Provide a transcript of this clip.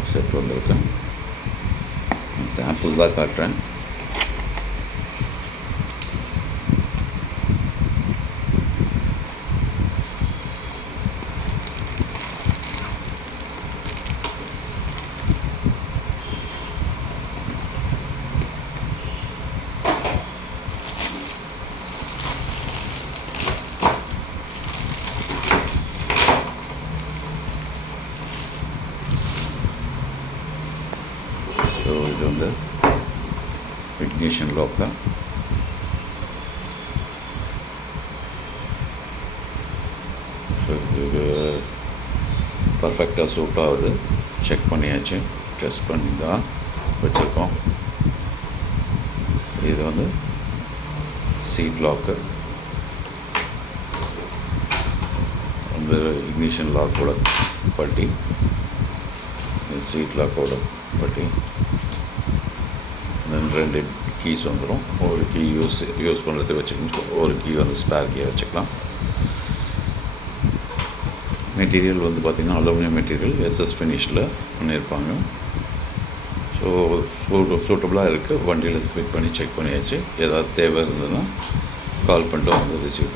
Lock set வந்திருக்கு. Sample தான் காட்டுறேன். ஸோ இது வந்து இக்னிஷன் லாக்கு. ஸோ இது பர்ஃபெக்டாக சூட் ஆகுது. செக் பண்ணியாச்சு, டெஸ்ட் பண்ணி தான் வச்சுருக்கோம். இது வந்து சீட் லாக்கு, வந்து இக்னிஷன் லாக்கோட பட்டி, சீட் லாக்கோட பட்டி. ரெண்டு கீஸ் வந்துடும். ஒரு கீ யூஸ் பண்ணுறது வச்சுக்கணும், ஒரு கீ வந்து ஸ்பேர் கீ வச்சுக்கலாம். மெட்டீரியல் வந்து பார்த்திங்கன்னா அலுமினியம் மெட்டீரியல், எஸ்எஸ் ஃபினிஷில் பண்ணியிருப்பாங்க. ஸோ சூட்டபுளாக இருக்குது. வண்டியில் ஃபிட் பண்ணி செக் பண்ணியாச்சு. ஏதாவது தேவை இருந்ததுன்னா கால் பண்ணிட்டு வந்து ரிசீவ்